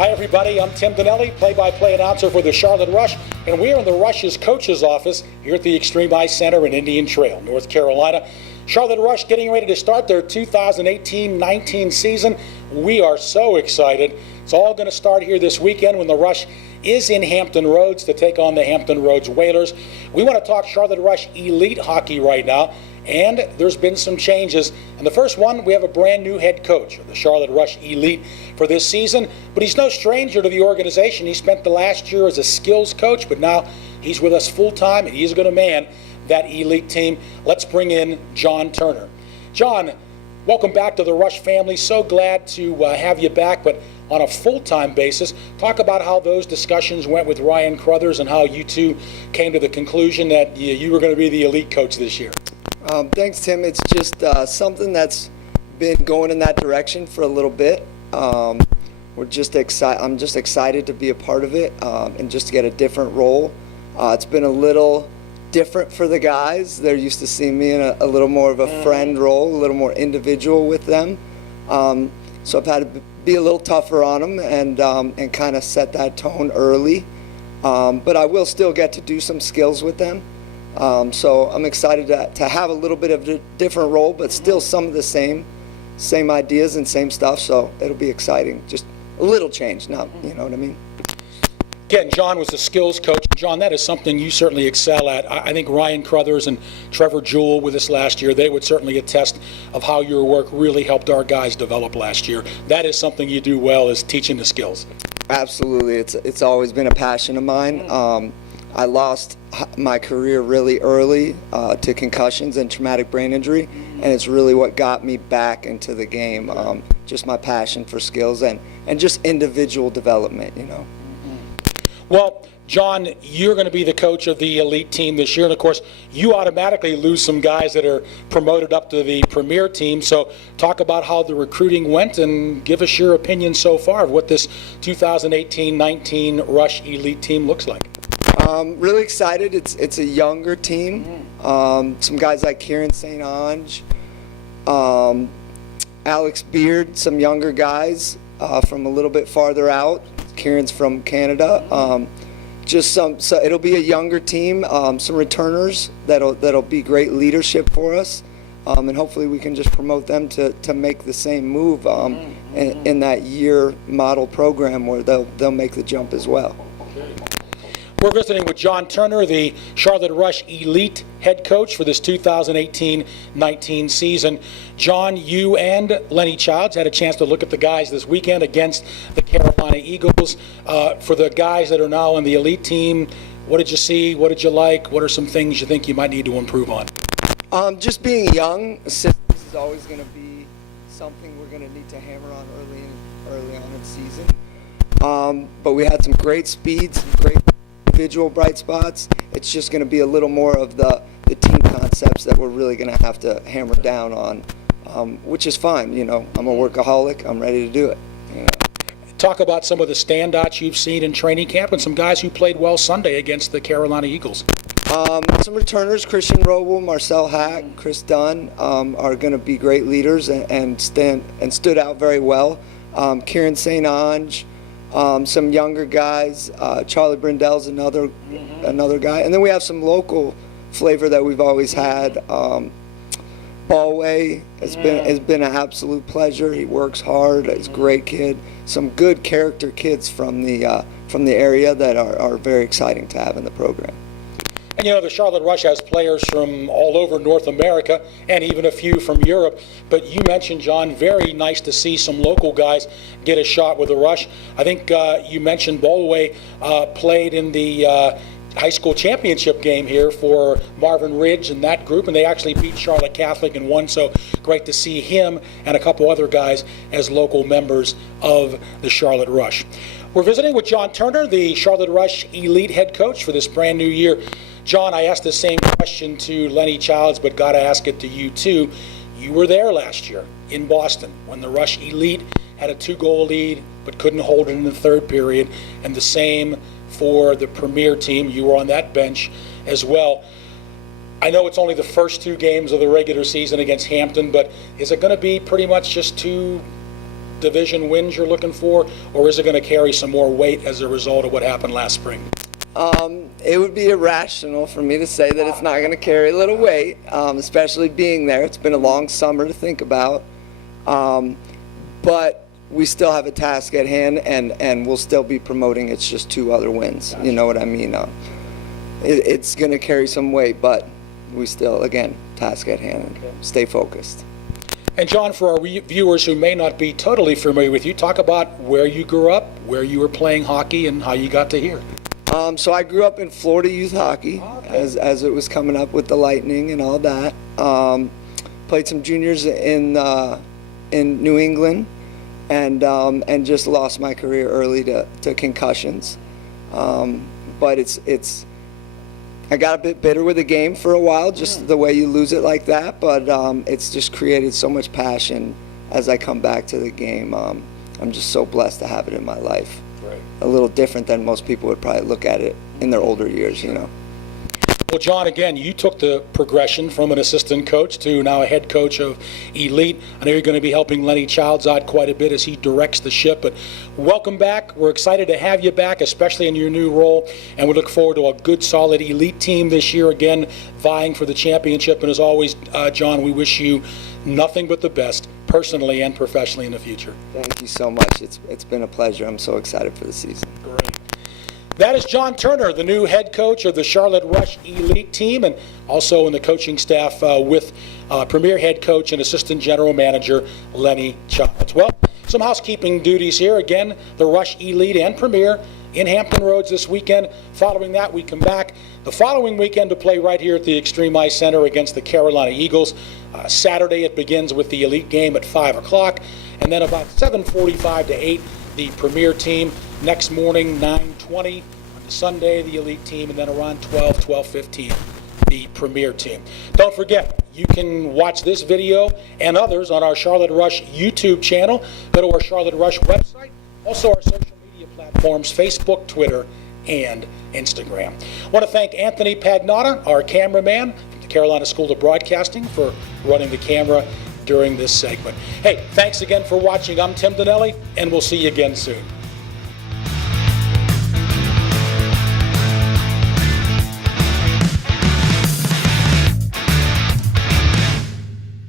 Hi, everybody. I'm Tim Donnelly, play-by-play announcer for the Charlotte Rush, and we are in the Rush's coach's office here at the Extreme Ice Center in Indian Trail, North Carolina. Charlotte Rush getting ready to start their 2018-19 season. We are so excited. It's all going to start here this weekend when the Rush is in Hampton Roads to take on the Hampton Roads Whalers. We want to talk Charlotte Rush Elite Hockey right now, and there's been some changes. And the first one, we have a brand new head coach of the Charlotte Rush Elite for this season, but he's no stranger to the organization. He spent the last year as a skills coach, but now he's with us full-time, and he's going to man that Elite team. Let's bring in John Turner. John, welcome back to the Rush family. So glad to have you back, but on a full-time basis. Talk about how those discussions went with Ryan Crothers and how you two came to the conclusion that you were going to be the elite coach this year. Thanks, Tim. It's just something that's been going in that direction for a little bit. We're just excited. I'm just excited to be a part of it and just to get a different role. It's been a little different for the guys. They're used to seeing me in a little more of a friend role, a little more individual with them. So I've had to be a little tougher on them and kind of set that tone early. But I will still get to do some skills with them. So I'm excited to have a little bit of a different role, but still some of the same ideas and same stuff. So it'll be exciting. Just a little change, not, you know what I mean? Again, John was a skills coach. John, that is something you certainly excel at. I think Ryan Crothers and Trevor Jewell with us last year, they would certainly attest of how your work really helped our guys develop last year. That is something you do well, is teaching the skills. Absolutely. It's always been a passion of mine. I lost my career really early to concussions and traumatic brain injury, and it's really what got me back into the game. Just my passion for skills and just individual development, you know. Well, John, you're going to be the coach of the elite team this year, and of course, you automatically lose some guys that are promoted up to the premier team. So talk about how the recruiting went and give us your opinion so far of what this 2018-19 Rush Elite team looks like. Really excited. It's a younger team. Some guys like Kieran St. Ange, Alex Beard, some younger guys from a little bit farther out. Kieran's from Canada. So it'll be a younger team, some returners that'll be great leadership for us, and hopefully we can just promote them to make the same move in that year model program where they'll make the jump as well. We're visiting with John Turner, the Charlotte Rush Elite head coach for this 2018-19 season. John, you and Lenny Childs had a chance to look at the guys this weekend against the Carolina Eagles. For the guys that are now in the Elite team, what did you see? What did you like? What are some things you think you might need to improve on? Just being young, assistance is always going to be something we're going to need to hammer on early on in the season. But we had some great speeds, some great individual bright spots. It's just going to be a little more of the team concepts that we're really going to have to hammer down on, which is fine. You know, I'm a workaholic. I'm ready to do it. You know. Talk about some of the standouts you've seen in training camp and some guys who played well Sunday against the Carolina Eagles. Some returners, Christian Roble, Marcel Hack, Chris Dunn, are going to be great leaders and stood out very well. Kieran St. Ange. Some younger guys, Charlie Brindell's another guy, and then we have some local flavor that we've always had. Ballway has been an absolute pleasure. He works hard. He's a great kid. Some good character kids from the area that are very exciting to have in the program. And you know, the Charlotte Rush has players from all over North America and even a few from Europe. But you mentioned, John, very nice to see some local guys get a shot with the Rush. I think you mentioned Bolway played in the high school championship game here for Marvin Ridge and that group, and they actually beat Charlotte Catholic and won. So great to see him and a couple other guys as local members of the Charlotte Rush. We're visiting with John Turner, the Charlotte Rush Elite head coach for this brand new year. John, I asked the same question to Lenny Childs, but got to ask it to you too. You were there last year in Boston when the Rush Elite had a 2-goal lead but couldn't hold it in the third period, and the same for the premier team. You were on that bench as well. I know it's only the first 2 games of the regular season against Hampton, but is it going to be pretty much just 2 division wins you're looking for, or is it going to carry some more weight as a result of what happened last spring? It would be irrational for me to say that it's not going to carry a little weight, especially being there. It's been a long summer to think about, but we still have a task at hand, and we'll still be promoting. It's just 2 other wins. You know what I mean? It's going to carry some weight, but we still, again, task at hand. And stay focused. And John, for our viewers who may not be totally familiar with you, talk about where you grew up, where you were playing hockey, and how you got to here. So I grew up in Florida youth hockey, as it was coming up with the Lightning and all that. Played some juniors in New England, and just lost my career early to concussions. But I got a bit bitter with the game for a while, just the way you lose it like that. But it's just created so much passion as I come back to the game. I'm just so blessed to have it in my life. Right. A little different than most people would probably look at it in their older years, you know. Well, John, again, you took the progression from an assistant coach to now a head coach of Elite. I know you're going to be helping Lenny Childs out quite a bit as he directs the ship, but welcome back. We're excited to have you back, especially in your new role, and we look forward to a good, solid Elite team this year, again, vying for the championship. And as always, John, we wish you nothing but the best, personally and professionally, in the future. Thank you so much. It's been a pleasure. I'm so excited for the season. Great. That is John Turner, the new head coach of the Charlotte Rush Elite team, and also in the coaching staff with premier head coach and assistant general manager Lenny Childs. Well, some housekeeping duties here. Again, the Rush Elite and Premier in Hampton Roads this weekend. Following that, we come back the following weekend to play right here at the Extreme Ice Center against the Carolina Eagles. Saturday, it begins with the Elite game at 5 o'clock, and then about 7:45 to 8, the Premier team. Next morning, 9:20 on Sunday, the Elite team, and then around 12:15, the Premier team. Don't forget, you can watch this video and others on our Charlotte Rush YouTube channel. Go to our Charlotte Rush website, also our social media platforms, Facebook, Twitter, and Instagram. I want to thank Anthony Pagnotta, our cameraman from the Carolina School of Broadcasting, for running the camera during this segment. Hey, thanks again for watching. I'm Tim Donnelly, and we'll see you again soon.